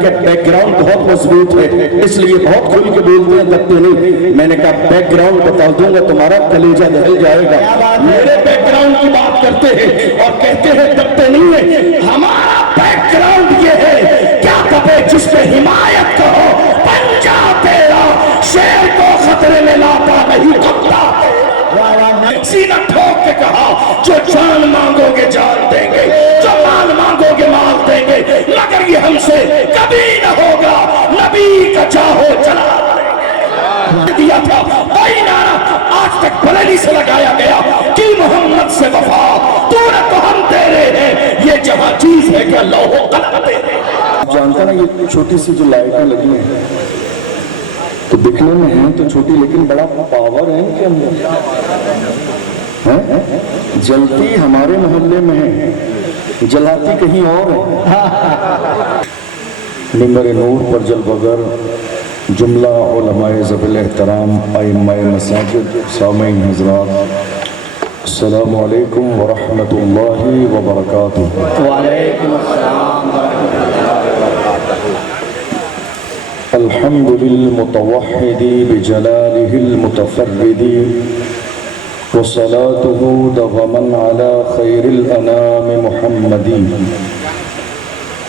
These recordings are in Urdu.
کہ بیک گراؤنڈ بہت مضبوط ہے اس لیے بہت کھل کے بولتے ہیں دبتے نہیں. میں نے کہا بیک گراؤنڈ بتا دوں گا تمہارا کلیجہ دہل جائے گا. میرے بیک گراؤنڈ کی بات کرتے ہیں اور کہتے ہیں دبتے نہیں ہیں. ہمارا بیک گراؤنڈ یہ ہے کیا دبے جس پہ حمایت کرو. پنجا تیرا شیر کو خطرے میں لاتا نہیں کتا. سینہ ٹھوک کے کہا جو جان مانگو گے جان دیں گے, جو مال مانگو گے مال دیں گے, مگر یہ ہم سے کبھی نہ ہوگا. نبی کا چاہو چلا دیا تھا بھائی نعرہ آج تک بریلی سے لگایا گیا کہ محمد سے وفا تو نہ تو ہم تیرے ہیں. یہ جہاں چیز ہے کہ اللہ و قلم تیرے. جانتا نا یہ چھوٹی سی جو لائٹیں لگی ہیں تو دکھنے میں ہیں تو چھوٹی لیکن بڑا پاور ہے کہ جلتی ہمارے محلے میں ہے, جلاتی کہیں اور ہے. منبر نور پر جل بگر جملہ علماء ذوی احترام ائمہ مساجد سامعین حضرات السلام علیکم ورحمۃ اللہ وبرکاتہ. وعلیکم السلام ورحمۃ اللہ وبرکاتہ. الحمد للمتوحد بجلالہ المتفرد وصلاته دوما على خير الأنام محمد.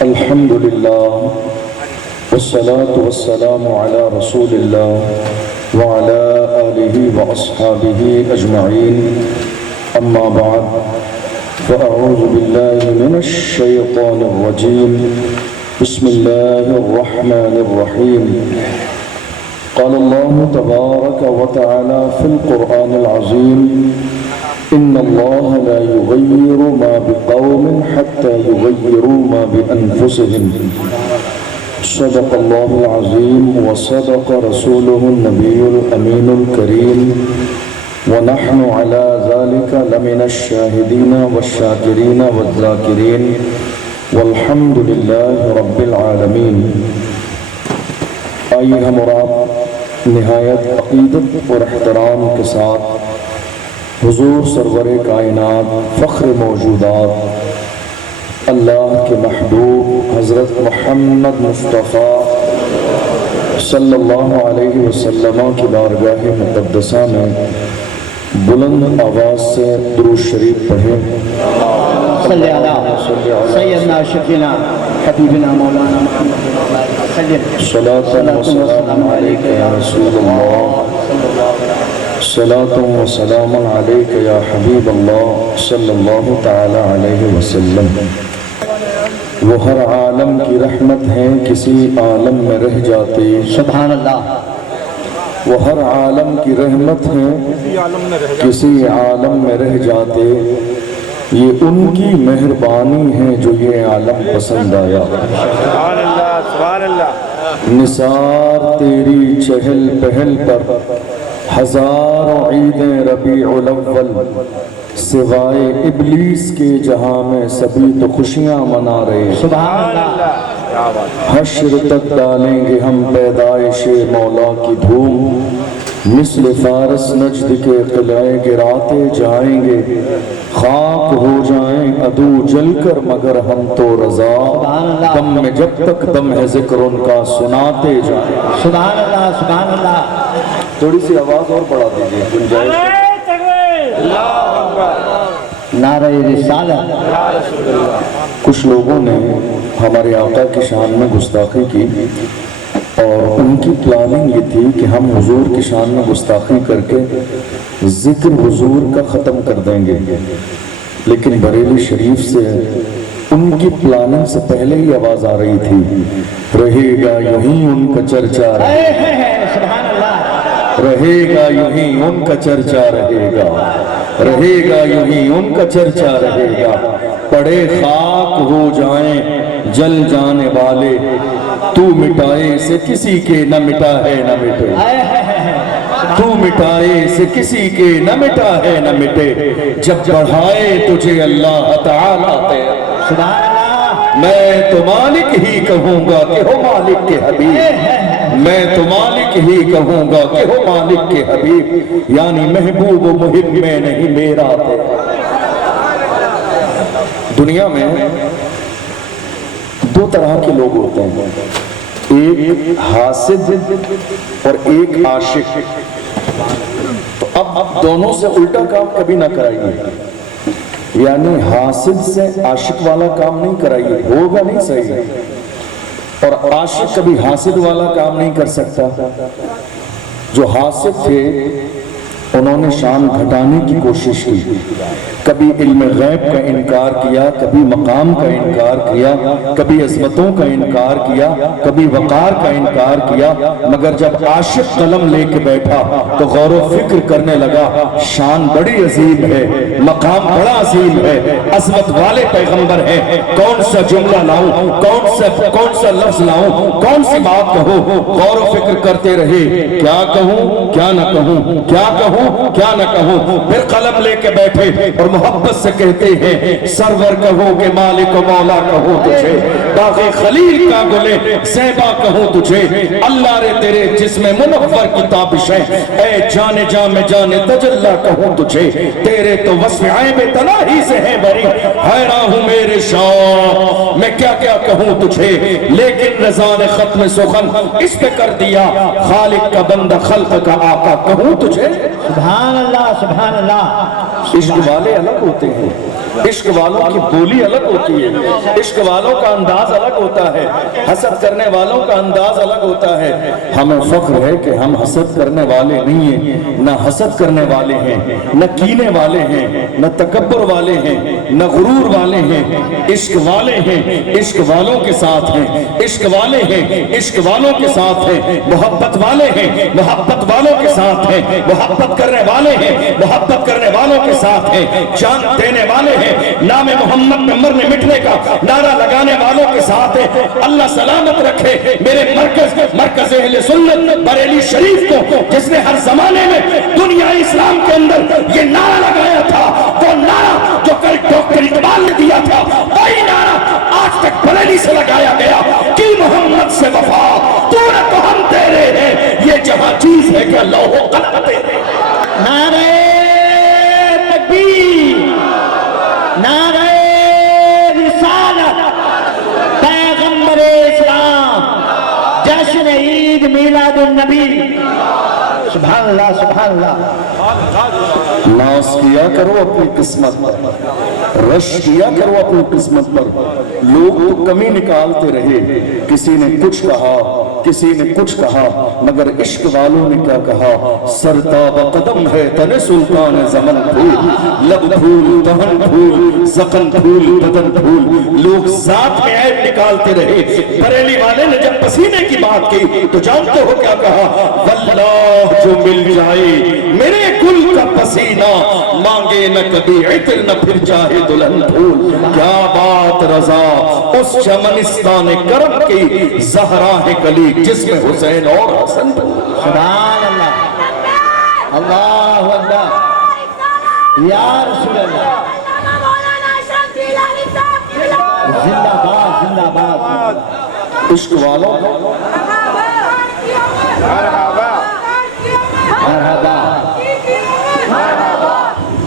الحمد لله والصلاة والسلام على رسول الله وعلى آله وأصحابه أجمعين. أما بعد فأعوذ بالله من الشيطان الرجيم. بسم الله الرحمن الرحيم. قال الله تبارك وتعالى في القرآن العظيم إن الله لا يغير ما بقوم حتى يغيروا ما بأنفسهم. صدق الله العظيم وصدق رسوله النبي الأمين الكريم ونحن على ذلك لمن الشاهدين والشاكرين والذاكرين والحمد لله رب العالمين. آئیے ہم اور آپ نہایت عقیدت اور احترام کے ساتھ حضور سرور کائنات فخر موجودات اللہ کے محبوب حضرت محمد مصطفیٰ صلی اللہ علیہ وسلم کی بارگاہ مقدسہ میں بلند آواز سے درود شریف پڑھیں. صلی اللہ سیدنا شفینا حبیبنا مولانا محمد صلاة و سلام علیکہ یا رسول اللہ, صلاة و سلام علیکہ یا حبیب اللہ صلی اللہ تعالی علیہ وسلم. وہ ہر عالم کی رحمت ہیں کسی عالم میں رہ جاتے. سبحان اللہ. وہ ہر عالم کی رحمت ہیں کسی عالم میں رہ جاتے. یہ ان کی مہربانی ہے جو یہ عالم پسند آیا. سبحان اللہ سبحان اللہ. نثار تیری چہل پہل پر ہزاروں عیدیں ربیع الاول, سوائے ابلیس کے جہاں میں سبھی تو خوشیاں منا رہے. سبحان اللہ. حشر تک ڈالیں گے ہم پیدائش مولا کی دھوم, مثل فارس نجد کے قلعے گراتے جائیں گے, خاک ہو جائیں عدو جل کر مگر ہم تو رضا, دم میں جب تک دم ہے ذکر ان کا سناتے جائیں. سبحان اللہ سبحان اللہ. تھوڑی سی آواز اور بڑھا دیجیے گنجائش. نعرہ رسالت. کچھ لوگوں نے ہمارے آقا کی شان میں گستاخی کی اور ان کی پلاننگ یہ تھی کہ ہم حضور کی شان میں گستاخی کر کے ذکر حضور کا ختم کر دیں گے, لیکن بریلی شریف سے ان کی پلاننگ سے پہلے ہی آواز آ رہی تھی رہے گا یوں ہی ان کا چرچا رہے گا یوں ہی ان کا چرچا رہے گا, رہے گا یوں ہی ان کا چرچا رہے گا. پڑے خاک ہو جائیں جل جانے والے, تو مٹائے سے کسی کے نہ مٹا ہے نہ مٹے. تو مٹائے سے کسی کے نہ مٹا ہے نہ مٹے, جب بڑھائے تجھے اللہ تعالیٰ تیرا. میں تو مالک ہی کہوں گا کہ ہو مالک کے حبیب, میں تو مالک ہی کہوں گا کہ ہو مالک کے حبیب, یعنی محبوب و محب میں نہیں میرا تیرا. دنیا میں دو طرح کے لوگ ہوتے ہیں، ایک حاسد اور ایک عاشق۔ تو اب دونوں سے الٹا کام کبھی نہ کرائیے، یعنی حاسد سے عاشق والا کام نہیں کرائیے، ہوگا نہیں صحیح، اور عاشق کبھی حاسد والا کام نہیں کر سکتا۔ جو حاسد تھے انہوں نے شان گھٹانے کی کوشش کی، کبھی علم غیب کا انکار کیا، کبھی مقام کا انکار کیا، کبھی عظمتوں کا انکار کیا، کبھی وقار کا انکار کیا، مگر جب عاشق قلم لے کے بیٹھا تو غور و فکر کرنے لگا، شان بڑی عظیم ہے، مقام بڑا عظیم ہے، عظمت والے پیغمبر ہیں، کون سا جملہ لاؤں، کون سا لفظ لاؤں، کون سی بات کہوں؟ غور و فکر کرتے رہے، کیا کہوں کیا نہ کہوں، کیا کہوں کیا نہ کہوں۔ پھر قلم لے کے بیٹھے اور محبت سے کہتے ہیں، سرور کہو کہ مالک و مولا کہو تجھے، باغ خلیل کا گلے زیبا کہو تجھے، اللہ رے تیرے جسم منور کی تابشیں، اے جانے جا میں جانے تجلی کہوں تجھے، تیرے تو وصف عیب تناہی سے ہیں بری، حیران ہوں میرے شاہ میں کیا کیا کہوں تجھے، لیکن رضا نے ختم سخن اس پہ کر دیا، خالق کا بندہ خلق کا آقا کہوں تجھے۔ سبحان اللہ سبحان اللہ۔ عشق والے الگ ہوتے ہیں، عشق والوں کی بولی الگ ہوتی ہے، عشق والوں کا انداز الگ ہوتا ہے، حسد کرنے والوں کا انداز الگ ہوتا ہے۔ ہمیں فخر ہے کہ ہم حسد کرنے والے نہیں ہیں، نہ حسد کرنے والے ہیں، نہ کینے والے ہیں، نہ تکبر والے ہیں، نہ غرور والے ہیں، عشق والے ہیں، عشق والوں کے ساتھ ہیں، عشق والے ہیں، عشق والوں کے ساتھ ہیں، محبت والے ہیں، محبت والوں کے ساتھ ہیں، محبت کرنے والے ہیں، محبت کرنے والوں کے ساتھ ہیں، جان دینے والے ہیں، نام محمد پہ مرنے مٹنے کا نعرہ لگانے والوں کے ساتھ ہیں۔ اللہ سلامت رکھے میرے مرکز اہل سنت بریلی شریف کو، جس نے ہر زمانے میں دنیا اسلام کے اندر یہ نعرہ لگایا تھا، وہ نعرہ جو کل ڈاکٹر اقبال نے دیا تھا، وہی نعرہ آج تک بریلی سے لگایا گیا کہ محمد سے وفا تو نہ تو ہم تیرے ہیں، یہ جہاں چیز ہے کہ لوح و قلم تیرے۔ نعرہ تکبیر، نعرہ رسالت، پیغمبر اسلام، جشن عید میلاد النبی۔ سبحان اللہ سبحان اللہ۔ ناز کیا کرو اپنی قسمت پر، رش کیا کرو اپنی قسمت پر، لوگ تو کمی نکالتے رہے، کسی نے کچھ کہا کسی نے کچھ کہا، مگر عشق والوں نے کیا کہا، سرتاب قدم ہے تن سلطان زمن پھول، لب پھول دہن پھول زخن پھول بدن پھول۔ لوگ ذات میں عیب نکالتے رہے، بریلی والے نے جب پسینے کی بات کی تو جانتے ہو کیا کہا، واللہ جو مل جائے میرے گل کا پسینہ، مانگے نہ کبھی عطر نہ پھر چاہے دلہن پھول۔ کیا بات رضا اس چمنستان کرم کی، زہرا ہے کلی جس میں حسین اور حسن۔ سبحان اللہ، اللہ اکبر، یا رسول اللہ، زندہ باد زندہ باد۔ عشق والوں مرحبا،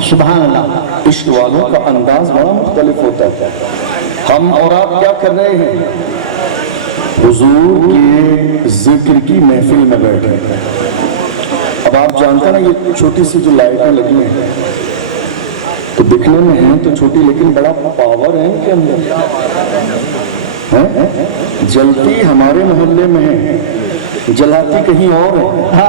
سبحان اللہ۔ عشق والوں کا انداز بڑا مختلف ہوتا ہے۔ ہم اور آپ کیا کر رہے ہیں؟ حضور کے ذکر کی محفل میں بیٹھے ہیں۔ اب آپ جانتے نا یہ چھوٹی سی جو لائٹیں لگی ہیں تو دکھنے میں ہیں تو چھوٹی، لیکن بڑا پاور ہے ان کے اندر، جلتی ہمارے محلے میں ہے، جلاتی کہیں اور ہے۔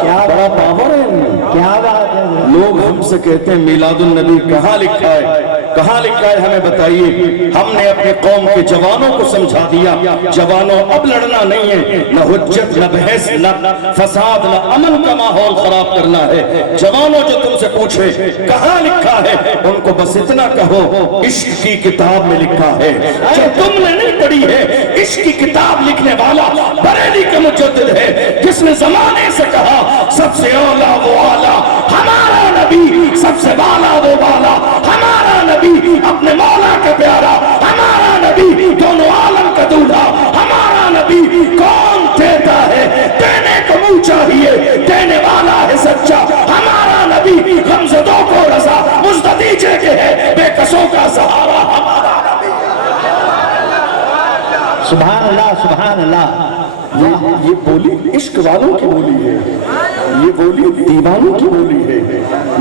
کیا بڑا پاور ہے ان میں۔ کیا بات ہے۔ لوگ ہم سے کہتے ہیں میلاد النبی کہاں لکھا ہے، کہاں لکھا ہے، ہمیں بتائیے۔ ہم نے اپنے قوم کے جوانوں کو سمجھا دیا، جوانوں اب لڑنا نہیں ہے، نہ حجت نہ بحث نہ فساد نہ امن کا ماحول خراب کرنا ہے۔ جوانوں جو تم سے پوچھے کہاں لکھا ہے، ان کو بس اتنا کہو عشق کی کتاب میں لکھا ہے، جو تم نے نہیں پڑھی ہے۔ عشق کی کتاب لکھنے والا بریلی کا مجدد ہے، جس نے زمانے سے کہا سب سے اولا وہ آلہ ہمارا نبی، سب سے بالا وہ بالا ہمارا نبی، اپنے مولا کا پیارا ہمارا نبی، دونوں عالم کا دولہا ہمارا نبی۔ کون دیتا ہے؟ دینے کو منہ چاہیے، دینے والا ہے سچا ہمارا نبی۔ غمزدوں کو رضا مزد دیجے کے ہے، بے کسوں کا سہارا ہمارا نبی۔ سبحان اللہ. یہ بولی عشق والوں کی بولی ہے, یہ بولی دیوانوں کی بولی ہے,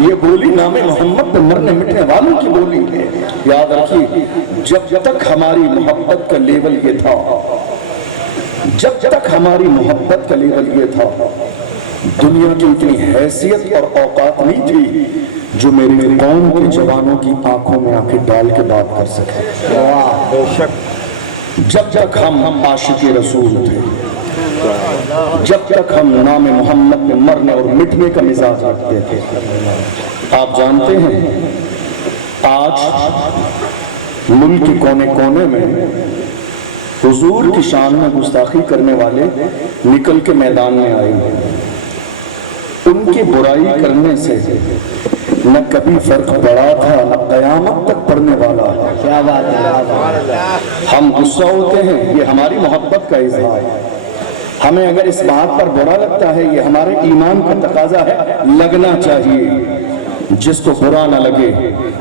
یہ بولی نام محمد پہ مرنے مٹنے والوں کی بولی ہے. یاد رکھیے, جب تک ہماری محبت کا لیول یہ تھا, جب تک ہماری محبت کا لیول یہ تھا, دنیا کی اتنی حیثیت اور اوقات نہیں تھی جو میری قوم کے جوانوں کی آنکھوں میں آنکھیں ڈال کے بات کر سکے. جب تک ہم عاشق رسول تھے, جب تک ہم نام محمد میں مرنے اور مٹنے کا مزاج رکھتے تھے. آپ جانتے ہیں آج ملک کے کونے کونے میں حضور کی شان میں گستاخی کرنے والے نکل کے میدان میں آئے ہیں. ان کی برائی کرنے سے نہ کبھی فرق پڑا تھا, نہ قیامت تک پڑنے والا ہے. کیا بات ہے. ہم غصہ ہوتے ہیں, یہ ہماری محبت کا اظہار ہے. ہمیں اگر اس بات پر برا لگتا ہے, یہ ہمارے ایمان کا تقاضا ہے, لگنا چاہیے. جس کو برا نہ لگے,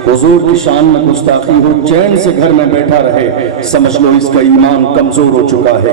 حضور کی شان میں گستاخی ہو, چین سے گھر میں بیٹھا رہے, سمجھ لو اس کا ایمان کمزور ہو چکا ہے.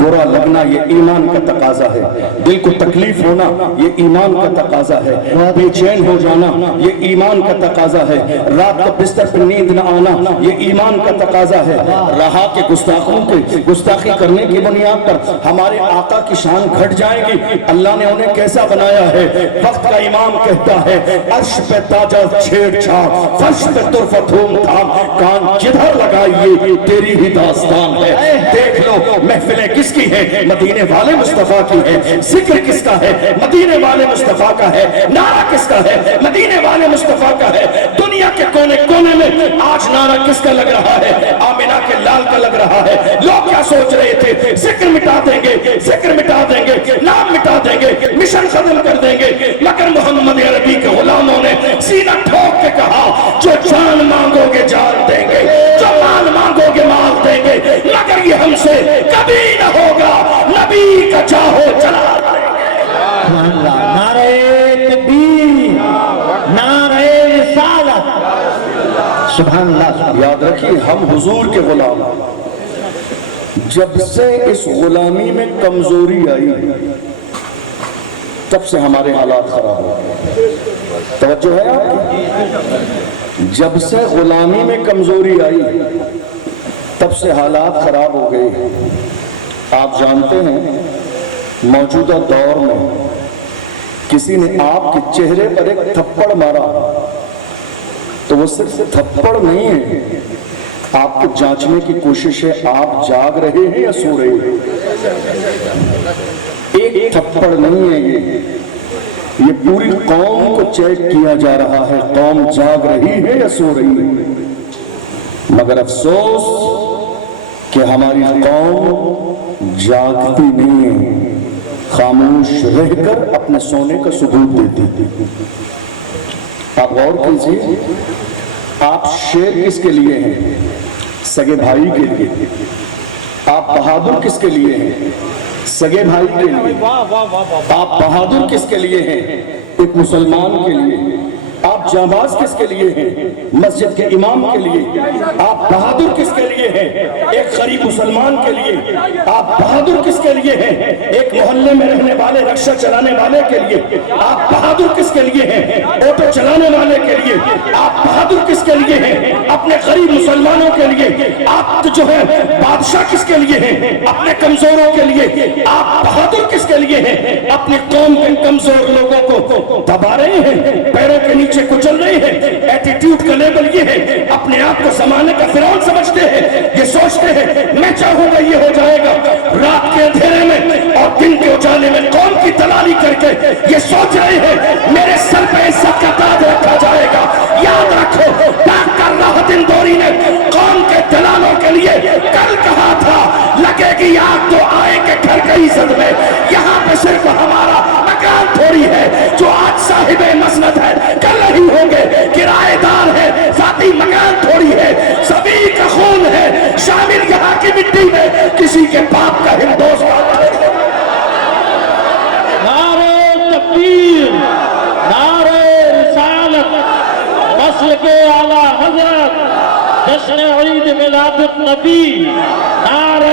برا لگنا یہ ایمان کا تقاضا ہے, دل کو تکلیف ہونا یہ ایمان کا تقاضا ہے, بے چین ہو جانا یہ ایمان کا تقاضا ہے, رات کو بستر پر نیند نہ آنا یہ ایمان کا تقاضا ہے. رہا کہ گستاخوں کے گستاخی کرنے کی بنیاد پر ہمارے آقا کی شان گھٹ جائے گی. اللہ نے انہیں کیسا بنایا ہے, وقت کا امام کہتا ہے, عرش پہ تاجہ چھیڑ چھاڑ, فرش پہ طرف دھوم تھام, کان جدھر لگائیے تیری ہی داستان ہے. دیکھ لو محفلیں کس کی ہے, مدینے والے مصطفیٰ کی ہے. ذکر کس کا ہے, مدینے والے مصطفیٰ کا ہے. نعرہ کس کا ہے, مدینے والے مصطفیٰ کا ہے. دنیا کے کونے کونے میں آج نعرہ کس کا لگ رہا ہے, آمنہ کے لال کا لگ رہا ہے. لوگ کیا سوچ رہے تھے, ذکر مٹا دیں گے, ذکر مٹا دیں گے, نام مٹا دیں گے, مشن ختم کر دیں گے. مگر محمد عربی کے غلاموں نے سینہ ٹھوک کے کہا, جو جان مانگو گے جان دیں گے, جو مال مانگو گے مال دیں گے, مگر یہ ہم سے کبھی نہ ہوگا, نبی کا چاہو چلا دیں گے. نعرہ تکبیر, نعرہ رسالت. سبحان اللہ. یاد رکھیے ہم حضور کے غلام, جب سے اس غلامی میں کمزوری آئی تب سے ہمارے حالات خراب ہو گئے. توجہ ہے آپ, جب سے غلامی میں کمزوری آئی تب سے حالات خراب ہو گئے. آپ جانتے ہیں موجودہ دور میں کسی نے آپ کے چہرے پر ایک تھپڑ مارا تو وہ صرف تھپڑ نہیں ہے, آپ کو جانچنے کی کوشش ہے آپ جاگ رہے ہیں یا سو رہے ہیں. ایک تھپڑ نہیں ہے, یہ پوری قوم کو چیک کیا جا رہا ہے, قوم جاگ رہی ہے یا سو رہی ہے. مگر افسوس کہ ہماری قوم جاگتی نہیں ہے, خاموش رہ کر اپنے سونے کا ثبوت دیتی تھی. آپ غور کیجیے, آپ شیر کس کے لیے ہیں, سگے بھائی کے لیے. آپ بہادر کس کے لیے ہیں, سگے بھائی کے لیے. آپ بہادر کس کے لیے ہیں, ایک مسلمان کے لیے. آپ جانباز کس کے لیے ہیں, مسجد کے امام کے لیے. آپ بہادر کس کے لیے ہیں, ایک غریب مسلمان کے لیے. آپ بہادر کس کے لیے ہیں, ایک محلے میں رہنے والے رکشہ چلانے والے کے لیے. آپ بہادر کس کے لیے ہیں, آٹو چلانے والے کے لیے. آپ بہادر کس کے لیے ہیں, اپنے غریب مسلمانوں کے لیے. آپ جو ہے بادشاہ کس کے لیے ہیں, اپنے کمزوروں کے لیے. آپ بہادر کس کے لیے ہیں, اپنی قوم کے کمزور لوگوں کو دبا رہے ہیں, پیروں کے نیچے کچل رہے ہیں. ایٹیٹیوڈ کا لیبل یہ ہے, اپنے آپ کو زمانے کا فرعون سمجھتے ہیں. یہ سوچتے ہیں میں چاہوں گا یہ ہو جائے گا. رات کے اندھیرے میں اور دن کے اجالے میں قوم کی دلالی کر کے یہ سوچ رہے ہیں میرے سر پہ عزت کا تاج رکھا جائے گا. یاد رکھو ڈاکٹر راحت اندوری نے قوم کے دلالوں کے لیے کل کہا تھا, لگے گی آگ تو آئیں گے گھر کی عزت میں. یہاں پہ صرف ہمارا مکان تھوڑی ہے جو آج صاحب مسند ہے, کل نہیں ہوں گے. کرایہ دار ہے, ذاتی مکان تھوڑی ہے, سبھی کا خون ہے شامل یہاں کی مٹی میں, کسی کے باپ کا ہندوستان ہے. نعرہ تکبیر, نعرہ رسالت, مسلک اعلیٰ حضرت, جشن عید میلاد النبی, نعرہ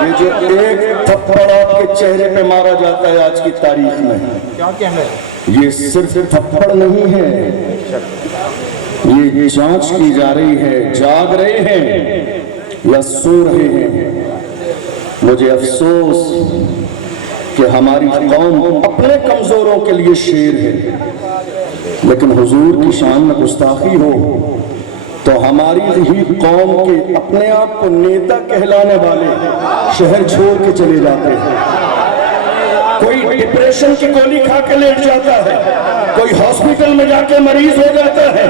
یہ جو ایک تھپڑ آپ کے چہرے پہ مارا جاتا ہے آج کی تاریخ میں، یہ صرف تھپڑ نہیں ہے، یہ جانچ کی جا رہی ہے، جاگ رہے ہیں یا سو رہے ہیں۔ مجھے افسوس کہ ہماری قوم اپنے کمزوروں کے لیے شیر ہے، لیکن حضور کی شان میں گستاخی ہو تو ہماری ہی قوم کے اپنے آپ کو نیتا کہلانے والے شہر چھوڑ کے چلے جاتے ہیں۔ کوئی ڈپریشن کی گولی کھا کے لیٹ جاتا ہے، کوئی ہاسپٹل میں جا کے مریض ہو جاتا ہے،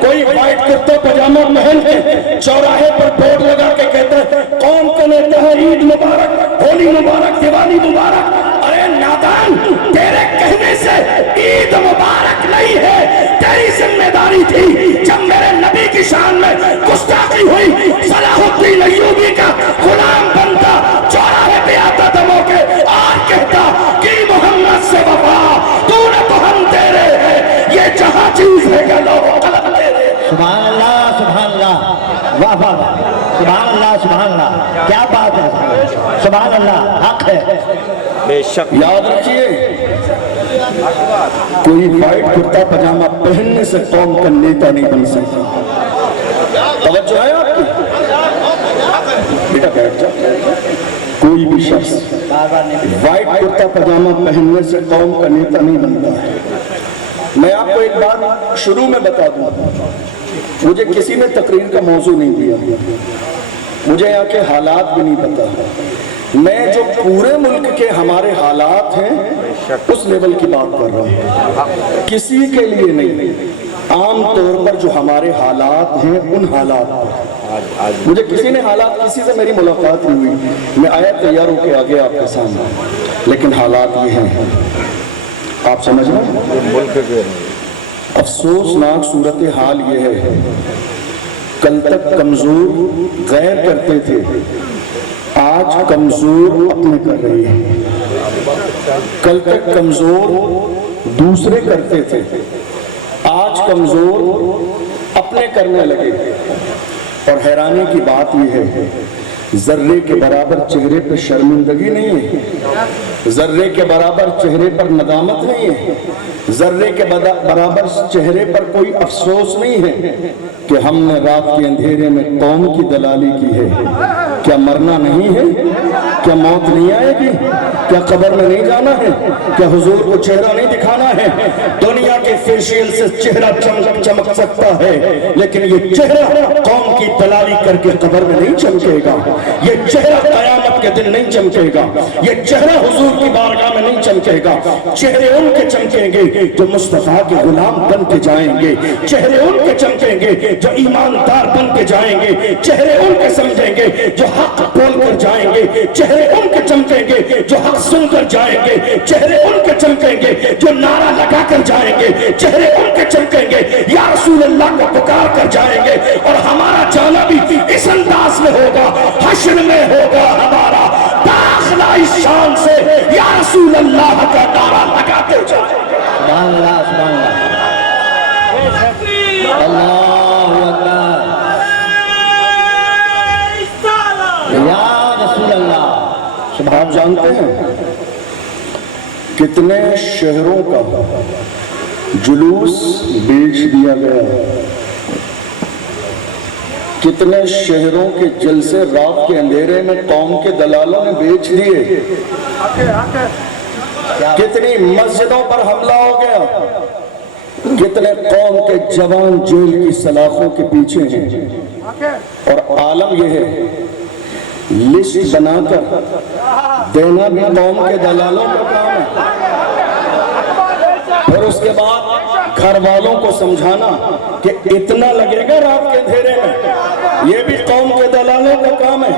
کوئی وائٹ کرتا پجامہ پہن کے چوراہے پر بورڈ لگا کے کہتا ہے قوم کا نیتا ہے، عید مبارک، ہولی مبارک، دیوالی مبارک۔ ارے نادان، تیرے کہنے سے عید مبارک نہیں ہے، تیری ذمہ داری تھی جب میرے نبی کی شان میں گستاخی ہوئی، صلاح الدین ایوبی کا غلام بنتا، چوراہے پہ آتا دموں کے اور کہتا کہ محمد سے وفا تو نے تو ہم تیرے ہیں، یہ جہاں چیز ہے کہ لوگ قلب تیرے۔ سبحان اللہ، سبحان اللہ، واہ واہ واہ، سبحان اللہ، سبحان اللہ، کیا بات ہے، سبحان اللہ، حق ہے۔ بے شک یاد رکھیے، کوئی وائٹ کرتا پجامہ پہننے سے قوم کا نیتا نہیں بن سکتا۔ توجہ ہے آپ کی؟ بیٹا بیٹھ جا۔ کوئی بھی شخص وائٹ کرتا پجامہ پہننے سے قوم کا نیتا نہیں بنتا ہے۔ میں آپ کو ایک بات شروع میں بتا دوں، مجھے کسی نے تقریر کا موضوع نہیں دیا، مجھے یہاں کے حالات بھی نہیں پتا، میں جو پورے ملک کے ہمارے حالات ہیں اس لیول کی بات کر رہا ہوں، کسی کے لیے نہیں، عام طور پر جو ہمارے حالات ہیں ان حالات پر۔ مجھے کسی نے حالات، کسی سے میری ملاقات نہیں ہوئی، میں آیا تیار ہو کے آگے آپ کے سامنے، لیکن حالات یہ ہیں، آپ سمجھ رہے ہیں؟ افسوسناک صورتحال یہ ہے، کل تک کمزور غیر کرتے تھے، آج کمزور اپنے کر رہے ہیں۔ کل تک کمزور دوسرے کرتے تھے، آج کمزور اپنے کرنے لگے۔ اور حیرانی کی بات یہ ہے، ذرے کے برابر چہرے پر شرمندگی نہیں ہے، ذرے کے برابر چہرے پر ندامت نہیں ہے، ذرے کے برابر چہرے پر کوئی افسوس نہیں ہے کہ ہم نے رات کے اندھیرے میں قوم کی دلالی کی ہے۔ کیا مرنا نہیں ہے؟ کیا موت نہیں آئے گی؟ کیا قبر میں نہیں جانا ہے؟ کیا حضور کو چہرہ نہیں دکھانا ہے؟ دنیا کے فیشیل سے چہرہ چمک سکتا ہے، لیکن یہ چہرہ قوم کی دلالی کر کے قبر میں نہیں چمکے گا، یہ چہرہ قیامت کے دن نہیں چمکے گا، یہ چہرہ حضور کی بارگاہ میں نہیں چمکے گا۔ چہرے ان کے چمکیں گے جو مصطفیٰ کے غلام بن کے جائیں گے، چہرے ان کے چمکیں گے جو ایماندار بن کے جائیں گے، چہرے ان کے سمجھیں گے جو حق بول کر جائیں گے، چہرے ان کے چمکیں گے جو حق سن کر جائیں گے، چہرے ان کے چمکیں گے جو نعرہ لگا کر جائیں گے، چہرے ان کے چمکیں گے یا رسول اللہ کو پکار کر جائیں گے۔ اور ہمارا جانا بھی اس انداز میں ہوگا، حشر میں ہوگا ہمارا داخلہ اس شان سے یا رسول اللہ کا نعرہ لگاتے جائیں۔ سبحان اللہ، سبحان اللہ، اللہ اکبر، یا رسول اللہ۔ آپ جانتے ہیں کتنے شہروں کا جلوس بیچ دیا گیا، کتنے شہروں کے جلسے رات کے اندھیرے میں قوم کے دلالوں نے بیچ دیے، کتنی مسجدوں پر حملہ ہو گیا، کتنے قوم کے جوان جیل کی سلاخوں کے پیچھے ہیں۔ اور عالم یہ ہے، لسٹ بنا کر دینا بھی قوم کے دلالوں کا کام ہے، پھر اس کے بعد گھر والوں کو سمجھانا کہ اتنا لگے گا رات کے اندھیرے میں، یہ بھی قوم کے دلالوں کا کام ہے،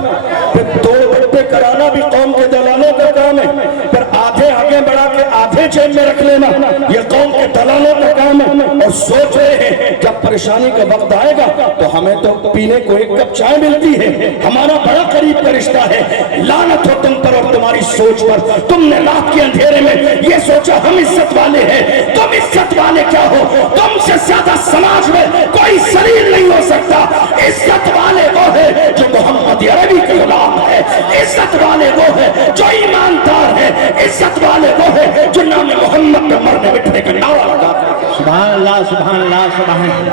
پھر دو بٹے کرانا بھی قوم کے دلالوں کا کام ہے، پھر آدھے آگے بڑھا کے آدھے جیب میں رکھ لینا یہ قوم کے دلالوں کا کام ہے۔ اور سوچ رہے ہیں جب پریشانی کا وقت آئے گا تو ہمیں تو پینے کو ایک کپ چائے ملتی ہے، ہمارا بڑا قریب کا رشتہ ہے۔ لعنت ہو تم پر اور تمہاری سوچ پر، تم نے رات کے اندھیرے میں یہ سوچا ہم عزت والے ہیں۔ تم عزت والے کیا ہو؟ تم سے زیادہ سماج میں کوئی ذلیل نہیں ہو سکتا۔ عزت والے وہ ہے جو محمد عربی کے غلام ہے، عزت والے وہ ہے جو ایماندار ہے، عزت والے وہ ہے جو نام محمد پہ مرنے مٹنے کا نعرہ لگاتے ہیں۔ سبحان اللہ سبحان اللہ سبحان اللہ،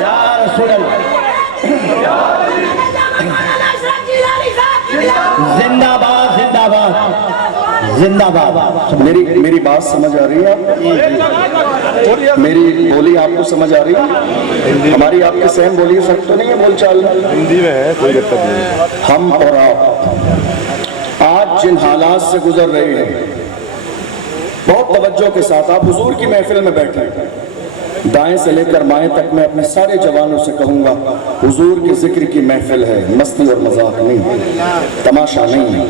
یا رسول اللہ، زندہ باد زندہ باد زندہ باد۔ میری بات سمجھ آ رہی ہے؟ میری بولی آپ کو سمجھ آ رہی ہے؟ ہماری آپ کے سیم بولی فرق تو نہیں ہے بول چال میں؟ ہندی میں ہے، کوئی دقت نہیں۔ ہم اور آپ آج جن حالات سے گزر رہے ہیں، بہت توجہ کے ساتھ آپ حضور کی محفل میں بیٹھے، دائیں سے لے کر بائیں تک میں اپنے سارے جوانوں سے کہوں گا، حضور کے ذکر کی محفل ہے، مستی اور مذاق نہیں، تماشا نہیں ہے۔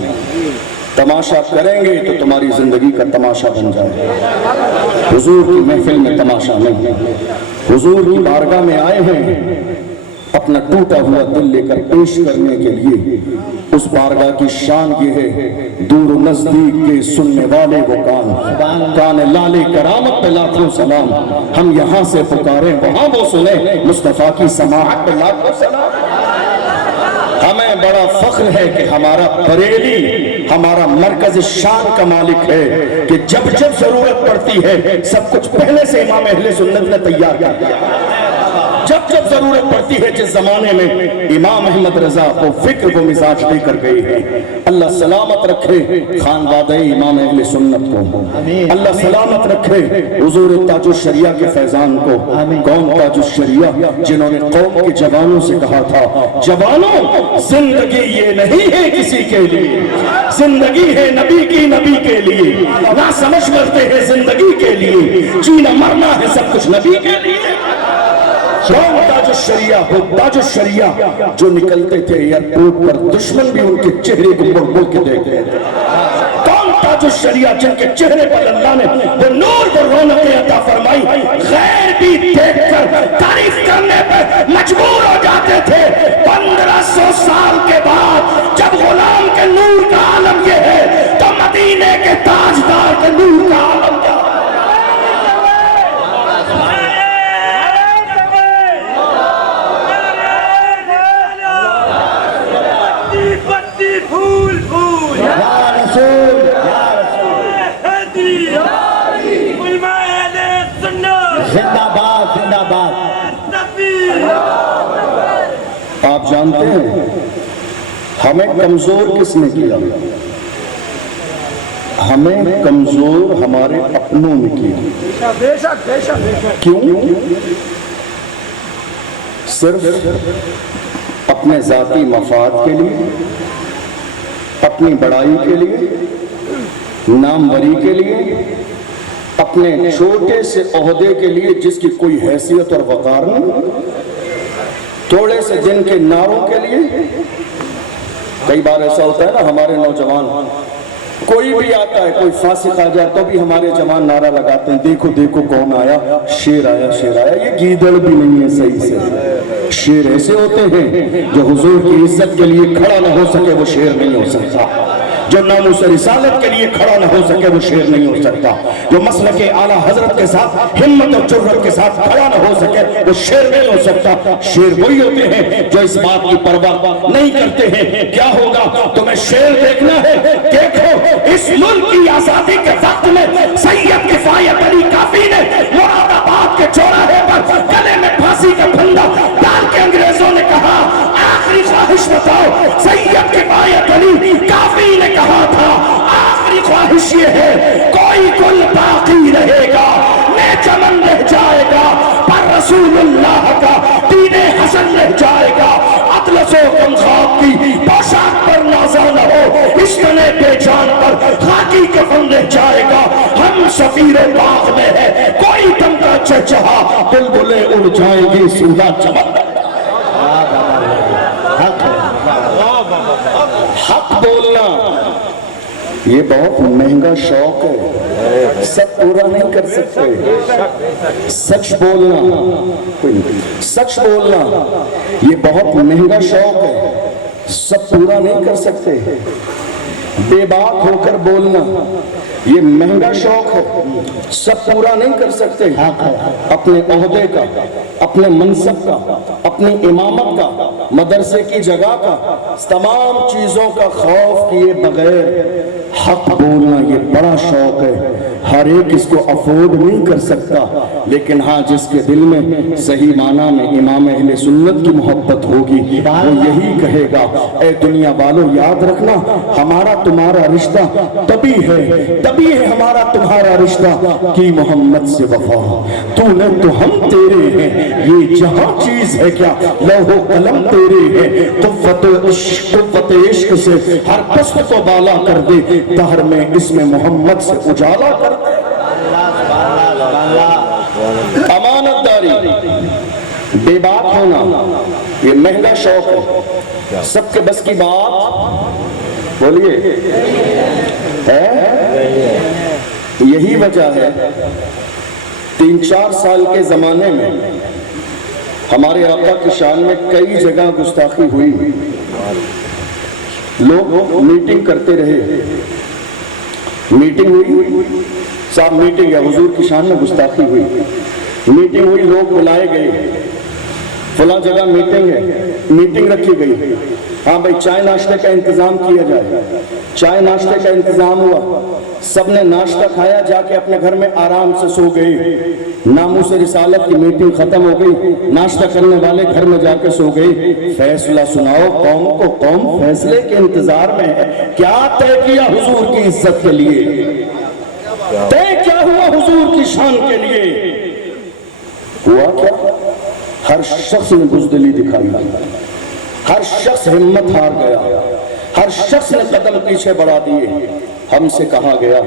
تماشا کریں گے تو تمہاری زندگی کا تماشا بن جائے۔ حضور کی محفل میں تماشا نہیں، حضور کی بارگاہ میں آئے ہیں اپنا ٹوٹا ہوا دل لے کر پیش کرنے کے لیے۔ اس بارگاہ کی شان یہ ہے، دور و نزدیک کے سننے والے وہ کان لالے کرامت پہ لاکھوں سلام۔ ہم یہاں سے پکاریں وہاں وہ سنیں، مصطفیٰ کی سماعت پہ لاکھوں سلام۔ ہمیں بڑا فخر ہے کہ ہمارا بریلی ہمارا مرکز شان کا مالک ہے کہ جب جب ضرورت پڑتی ہے سب کچھ پہلے سے امام اہل سنت نے تیار کر دیا۔ جب جب ضرورت پڑتی ہے، جس زمانے میں امام احمد رضا کو فکر کو مزاج دے کر گئے ہیں، اللہ سلامت رکھے خانوادہ امام اہل سنت کو، اللہ سلامت رکھے حضور تاج الشریعہ کے فیضان کو۔ کون تاج الشریعہ؟ جنہوں نے قوم کے جوانوں سے کہا تھا، جوانوں زندگی یہ نہیں ہے کسی کے لیے، زندگی ہے نبی کی، نبی کے لیے نہ سمجھ مرتے ہیں زندگی کے لیے، جینا مرنا ہے سب کچھ نبی کے لیے۔ کون تاج الشریعہ؟ وہ تاج الشریعہ جو نکلتے تھے ایئرپورٹ پر دشمن بھی ان کے چہرے کو مڑ مڑ کے دیکھتے تھے۔ کون تاج الشریعہ جن کے چہرے پر اللہ نے وہ نور و رونقیں عطا فرمائی، غیر بھی دیکھ کر تعریف کرنے پر مجبور ہو جاتے تھے۔ 1500 سال کے بعد جب غلام کے نور کا عالم یہ ہے تو مدینے کے تاجدار کے نور کا عالم کیا ہے؟ زندہ باد زندہ باد۔ آپ جانتے ہیں ہمیں کمزور کس نے کیا؟ ہمیں کمزور ہمارے اپنوں نے کیا۔ کیوں؟ صرف اپنے ذاتی مفاد کے لیے، اپنی بڑائی کے لیے، ناموری کے لیے، اپنے چھوٹے سے عہدے کے لیے جس کی کوئی حیثیت اور وقار نہیں، تھوڑے سے دن کے نعروں کے لیے۔ کئی بار ایسا ہوتا ہے نا، ہمارے نوجوان کوئی بھی آتا ہے، کوئی فاسق آ جائے تو بھی ہمارے جوان نعرہ لگاتے ہیں، دیکھو دیکھو کون آیا، شیر آیا شیر آیا۔ یہ گیدڑ بھی نہیں ہے صحیح سے۔ شیر ایسے ہوتے ہیں جو حضور کی عزت کے لیے کھڑا نہ ہو سکے وہ شیر نہیں ہو سکتا، جو ناموس رسالت کے لیے کھڑا نہ ہو سکے وہ شیر نہیں ہو سکتا، جو مسلک اعلیٰ حضرت کے ساتھ ہمت اور جرأت کے ساتھ کھڑا نہ ہو سکے وہ شیر نہیں ہو سکتا۔ شیر وہی ہوتے ہیں جو اس بات کی پرواہ نہیں کرتے ہیں کیا ہوگا تمہیں شیر دیکھنا ہے، دیکھو اس ملک کی آزادی کے وقت میں سید کفایت علی کافی نے مراد آباد کے چوراہے پر گلے میں پھانسی کا پھندا ڈال کے انگریزوں نے کہا آخری خواہش بتاؤ۔ سید کفایت علی کافی نے کہا تھا آخری خواہش یہ ہے کوئی گل باقی رہے گا، میں چمن رہ جائے گا، پر رسول اللہ کا دین حسن رہ جائے گا۔ اطلس و کمخاب کی پوشاک پر نازا نہ ہو، اس طرح بے جان پر خاکی کفن رہ جائے گا۔ ہم سفیر باغ میں ہے، کوئی دم کا چہچہا، بلبلیں اڑ جائیں گی سودا چمن۔ حق بولنا یہ بہت مہنگا شوق ہے، سب پورا نہیں کر سکتے۔ سچ بولنا، سچ بولنا یہ بہت مہنگا شوق ہے، سب پورا نہیں کر سکتے۔ بے بات ہو کر بولنا یہ مہنگا شوق ہے، سب پورا نہیں کر سکتے۔ اپنے عہدے کا، اپنے منصب کا، اپنی امامت کا، مدرسے کی جگہ کا، تمام چیزوں کا خوف کیے بغیر حق بولنا یہ بڑا شوق ہے۔ ہر ایک اس کو افورڈ نہیں کر سکتا، لیکن ہاں جس کے دل میں صحیح معنی میں امام اہل سنت کی محبت ہوگی وہ یہی کہے گا، اے دنیا والوں یاد رکھنا ہمارا تمہارا رشتہ تبھی ہے ہمارا تمہارا رشتہ کی محمد سے وفا، تو نے تو ہم تیرے ہیں، یہ جہاں چیز ہے کیا لوح و قلم تیرے ہیں، قوت عشق سے ہر پست کو بالا کر دے، دہر میں اس میں محمد سے اجالا کر دے۔ امانت داری، بے بات ہونا یہ مہنگا شوق ہے، سب کے بس کی بات بولیے ہے۔ یہی وجہ ہے 3-4 سال کے زمانے میں ہمارے آقا کی شان میں کئی جگہ گستاخی ہوئی، لوگ میٹنگ کرتے رہے، میٹنگ ہوئی، صاحب میٹنگ ہے، حضور کی شان میں گستاخی ہوئی، میٹنگ ہوئی، لوگ بلائے گئے، فلاں جگہ میٹنگ ہے، میٹنگ رکھی گئی، ہاں بھائی چائے ناشتے کا انتظام کیا جائے، چائے ناشتے کا انتظام ہوا، سب نے ناشتہ کھایا، جا کے اپنے گھر میں آرام سے سو گئے، ناموس رسالت کی میٹنگ ختم ہو گئی، ناشتہ کرنے والے گھر میں جا کے سو گئے۔ فیصلہ سناؤ قوم کو، قوم فیصلے کے انتظار میں ہے، کیا طے کیا حضور کی عزت کے لیے، طے کیا ہوا حضور کی شان کے لیے، ہوا کیا؟ ہر شخص نے بزدلی دکھائی، ہر شخص ہمت ہار گیا، ہر شخص نے قدم پیچھے بڑھا دیے۔ ہم سے کہا گیا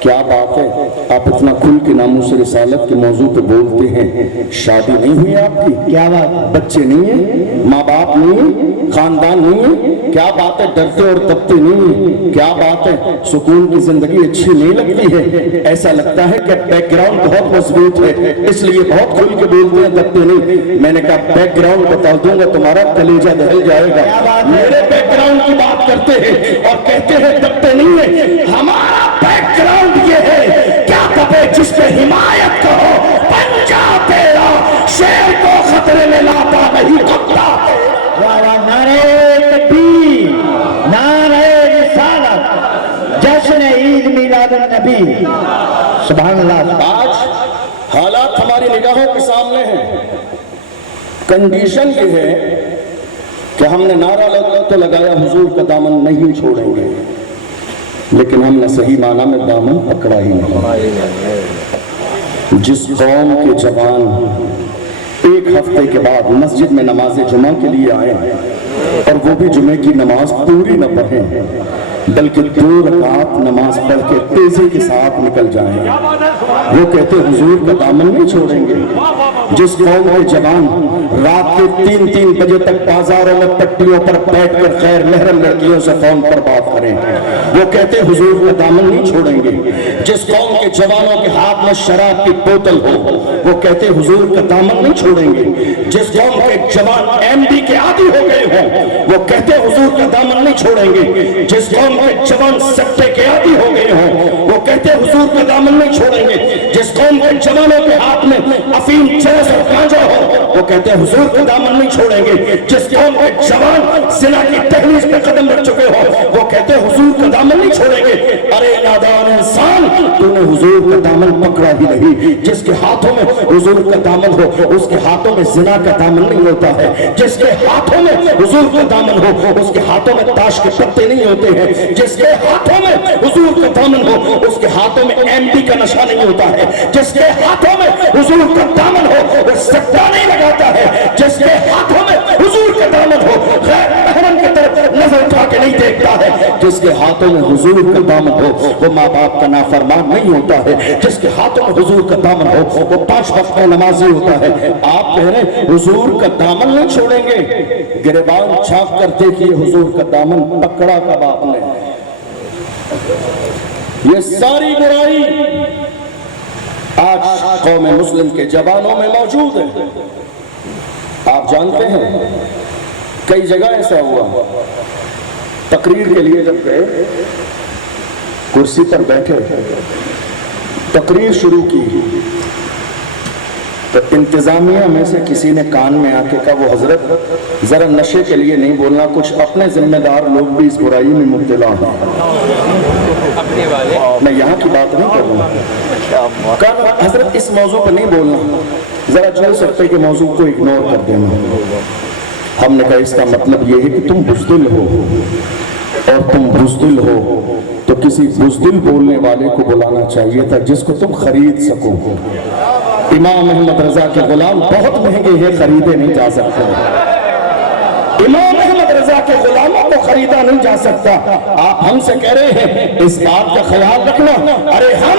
کیا بات ہے آپ اتنا کھل کے ناموس رسالت کے موضوع پہ بولتے ہیں، شادی نہیں ہوئی آپ کی؟ کیا بات؟ بچے نہیں ہیں، ماں باپ نہیں ہیں، خاندان نہیں ہے؟ کیا بات ہے ڈرتے اور دبتے نہیں ہیں؟ کیا بات ہے سکون کی زندگی اچھی نہیں لگتی ہے؟ ایسا لگتا ہے کہ بیک گراؤنڈ بہت مضبوط ہے اس لیے بہت کھل کے بولتے ہیں، دبتے نہیں۔ میں نے کہا بیک گراؤنڈ بتا دوں گا تمہارا کلیجہ دہل جائے گا۔ میرے بیک گراؤنڈ کی بات کرتے ہیں اور کہتے ہیں دبتے نہیں ہیں، ہمارا بیک گراؤنڈ یہ ہے، کیا دبے جس پہ حمایت کرو، پنجا تیرا شیر کو خطرے میں لاتا نہیں کتا تیرا۔ نعرہ تکبیر، نعرہ رسالت، جشن عید میلاد النبی، سبحان اللہ۔ آج حالات ہماری نگاہوں کے سامنے ہیں، کنڈیشن یہ ہے کہ ہم نے نعرہ تو لگایا حضور کا دامن نہیں چھوڑیں گے، لیکن ہم نے صحیح معنی میں دامن پکڑا ہی نہیں۔ جس قوم کے جوان ایک ہفتے کے بعد مسجد میں نماز جمعہ کے لیے آئے اور وہ بھی جمعے کی نماز پوری نہ پڑھیں بلکہ 2 رکعت نماز پڑھ کے تیزی کے ساتھ نکل جائیں، وہ کہتے حضور کا دامن نہیں چھوڑیں گے۔ جس قوم کے جوان رات کے 3 بجے تک بازاروں میں پٹیوں پر بیٹھ کر غیر محرم لڑکیوں سے فون پر بات کریں، وہ کہتے حضور کا دامن نہیں چھوڑیں گے۔ جس قوم کے جوانوں کے ہاتھ میں شراب کی بوتل ہو وہ کہتے حضور کا دامن نہیں چھوڑیں گے۔ جس قوم کے جوان MD کے عادی ہو گئے ہوں وہ کہتے حضور کا دامن نہیں چھوڑیں گے۔ جس قوم کے جوان سکتے کے عادی ہو گئے ہوں وہ کہتے حضور کا دامن نہیں چھوڑیں گے۔ جس قوم کے جوانوں کے ہاتھ میں افیم چرس اور گانجا ہو وہ کہتے حضور کا دامن نہیں چھوڑیں گے۔ جس قوم کے جوان زنا کی دہلیز پہ قدم رکھ چکے ہو وہ کہتے حضور کا دامن نہیں چھوڑیں گے۔ ارے نادان انسان تو نے حضور کا دامن پکڑا ہی نہیں۔ جس کے ہاتھوں میں حضور کا دامن ہو اس کے ہاتھوں میں زنا کا دامن نہیں ہوتا ہے۔ جس کے ہاتھوں میں حضور کا دامن ہو اس کے ہاتھوں میں تاش کے پتے نہیں ہوتے ہیں۔ جس کے ہاتھوں میں حضور کا دامن ہو اس کے ہاتھوں میں MD کا نشہ نہیں ہوتا ہے۔ جس کے ہاتھوں میں حضور کا دامن ہو وہ سکہ نہیں لگاتا ہے۔ جس کے ہاتھوں میں حضور کا دامن ہو غیر محرم کی طرف نظر اٹھا کے نہیں دیکھتا ہے۔ جس کے ہاتھوں میں حضور کا دامن ہو وہ ماں باپ کا نافرمان نہیں ہوتا ہے۔ جس کے ہاتھوں میں حضور کا دامن ہو وہ 5 وقت میں نمازی ہوتا ہے۔ آپ کہہ رہے ہیں حضور کا دامن نہیں چھوڑیں گے، گریبان چھاپ کر دیکھیے حضور کا دامن پکڑا کب آپ نے؟ یہ ساری برائی آج قوم مسلم کے جوانوں میں موجود ہے۔ آپ جانتے ہیں کئی جگہ ایسا ہوا، تقریر کے لیے جب گئے، کرسی پر بیٹھے، تقریر شروع کی تو انتظامیہ میں سے کسی نے کان میں آ کے کہا وہ حضرت ذرا نشے کے لیے نہیں بولنا، کچھ اپنے ذمہ دار لوگ بھی اس برائی میں مبتلا ہیں۔ میں یہاں کی بات نہیں کر رہا ہوں، کہا حضرت اس موضوع پر نہیں بولنا، ذرا چل سکتے کہ موضوع کو اگنور کر دینا۔ ہم نے کہا اس کا مطلب یہ ہے کہ تم بزدل ہو، اور تم بزدل ہو تو کسی بزدل بولنے والے کو بلانا چاہیے تھا جس کو تم خرید سکو۔ امام احمد رضا کے غلام بہت مہنگے ہیں، خریدے نہیں جا سکتے۔ امام احمد رضا کے غلاموں کو خریدا نہیں جا سکتا۔ آپ ہم سے کہہ رہے ہیں اس بات کا خیال رکھنا، ارے ہم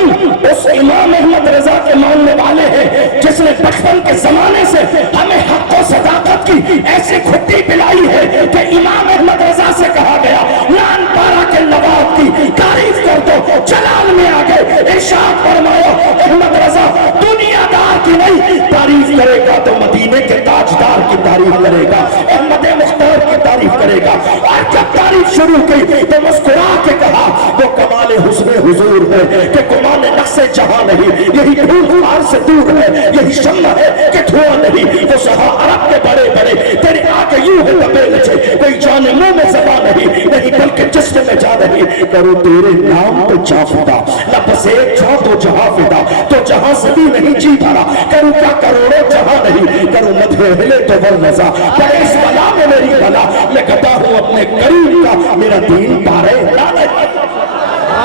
اس امام احمد رضا کے ماننے والے ہیں جس نے بچپن کے زمانے سے ہمیں حق و صداقت کی ایسی کھٹی پلائی ہے کہ امام احمد رضا سے کہا گیا لان پارا کے نواب کی تعریف کر دو، جلال میں آ گئے، ارشاد فرمایا احمد رضا دنیا دار کی نہیں تعریف کرے گا تو مدینے کے تاجدار کی تعریف کرے گا، احمد مختار کی تعریف کرے گا۔ اور جب تعریف شروع کی تو مسکرا کے کہا وہ کمال حسن حضور ہے کہ کمال نقص جہاں نہیں، یہی دھول خار سے دور ہے، یہی شمع ہے کہ دھواں نہیں، وہ شاہ عرب کے بڑے بڑے تیرے آگے یوں ہے دبے لچے، کوئی جان منہ میں زبان نہیں بلکہ جسم میں جا رہی، کرو تیرے نام پہ جا فدا، لفظ ایک جا تو جہاں فدا، تو جہاں سے بھی نہیں جی بھرا، کروں کیا کروڑوں جہاں نہیں، کروں مدھے ہلے تو ورنزا، پر اس بلا میں میری بلا، میں کہتا ہوں اپنے قریب کا میرا دین پارے لانا۔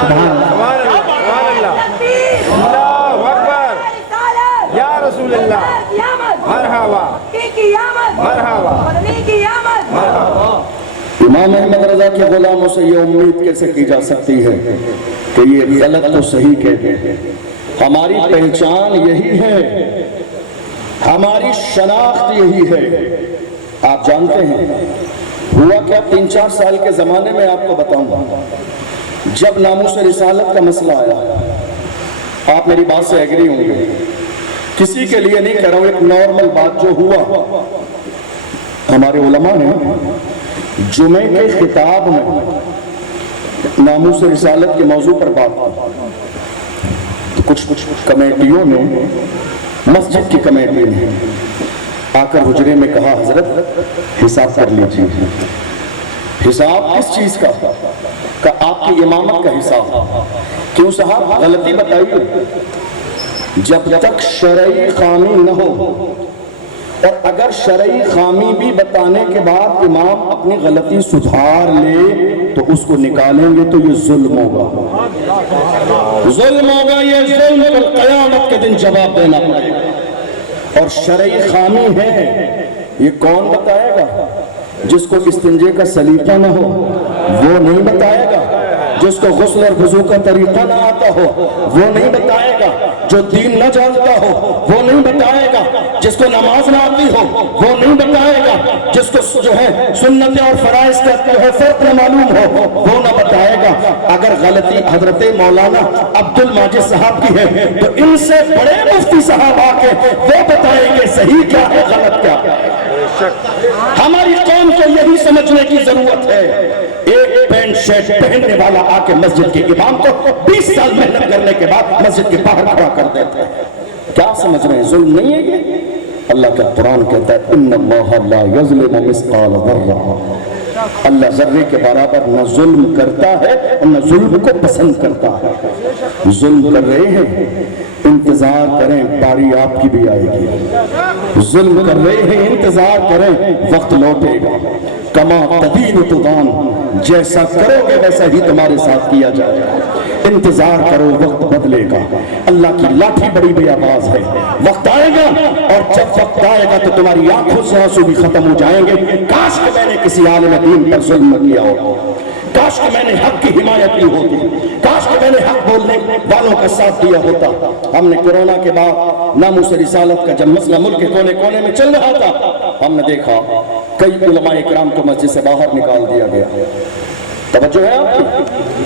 سبحان اللہ، اللہ اکبر، یا رسول اللہ، مرحبا مرحبا مرحبا۔ امام احمد رضا کے غلاموں سے یہ امید کیسے کی جا سکتی ہے کہ یہ غلط تو صحیح کہتے ہیں؟ ہماری پہچان یہی ہے، ہماری شناخت یہی ہے۔ آپ جانتے ہیں ہوا کیا 3-4 سال کے زمانے میں آپ کو بتاؤں گا، جب ناموس رسالت کا مسئلہ آیا، آپ میری بات سے ایگری ہوں گے، کسی کے لیے نہیں کہہ رہا ہوں، ایک نارمل بات جو ہوا، ہمارے علماء نے جمعے کے خطاب میں ناموس رسالت کے موضوع پر بات کی، کچھ کمیٹیوں نے، مسجد کی کمیٹی نے آ کر حجرے میں کہا حضرت حساب کر لیجیے۔ حساب کس چیز کا؟ کہ آپ کی امامت کا حساب۔ کیوں صاحب؟ غلطی بتائیے، جب تک شرعی خامی نہ ہو، اور اگر شرعی خامی بھی بتانے کے بعد امام اپنی غلطی سدھار لے تو اس کو نکالیں گے تو یہ ظلم ہوگا، ظلم ہوگا، یہ ظلم کل قیامت کے دن جواب دینا پڑے گا۔ اور شرعی خامی ہے یہ کون بتائے گا؟ جس کو استنجے کا سلیقہ نہ ہو وہ نہیں بتائے گا، جس کو غسل اور وضو کا طریقہ نہ آتا ہو وہ نہیں بتائے گا، جو دین نہ جانتا ہو وہ نہیں بتائے گا، جس کو نماز نہ آتی ہو وہ نہیں بتائے گا، جس کو جو ہے سنتیں اور فرائض کا جو ہے فرق نہ معلوم ہو وہ نہ بتائے گا۔ اگر غلطی حضرت مولانا عبد الماجد صاحب کی ہے تو ان سے بڑے مفتی صاحب آ کے وہ بتائیں گے صحیح کیا ہے غلط کیا ہے۔ ہماری قوم کو یہی سمجھنے کی ضرورت ہے، ایک پینٹ شرٹ پہننے والا آ کے مسجد کے امام کو 20 سال محنت کرنے کے بعد مسجد کے باہر کھڑا کر دیتا ہے۔ کیا سمجھ رہے ہیں؟ ظلم نہیں ہے یہ؟ اللہ کا قرآن کہتا ہے ان اللہ لا یظلم مثقال ذرہ، اللہ ذرے کے برابر نہ ظلم کرتا ہے اور نہ ظلم کو پسند کرتا ہے۔ ظلم کر رہے ہیں، انتظار کریں باری آپ کی بھی آئے گی۔ ظلم کر رہے ہیں، انتظار کریں وقت لوٹے گا۔ کما تدین تدان، جیسا کرو گے ویسا ہی تمہارے ساتھ کیا جائے گا۔ انتظار کرو وقت بدلے گا، اللہ کی لاٹھی بڑی بے آواز ہے، وقت آئے گا، اور جب وقت آئے گا تو تمہاری آنکھوں سے آنسو بھی ختم ہو جائیں گے۔ کاش کہ میں نے کسی عالم دین پر ظلم کیا ہو، کاش کہ میں نے حق کی حمایت کی ہوتی، کاش کہ میں نے حق بولنے والوں کا ساتھ دیا ہوتا۔ ہم نے کورونا کے بعد ناموس رسالت کا جب مسئلہ ملک کے کونے کونے میں چل رہا تھا، ہم نے دیکھا کئی علماء اکرام کو مسجد سے باہر نکال دیا گیا۔ توجہ ہے آپ کی؟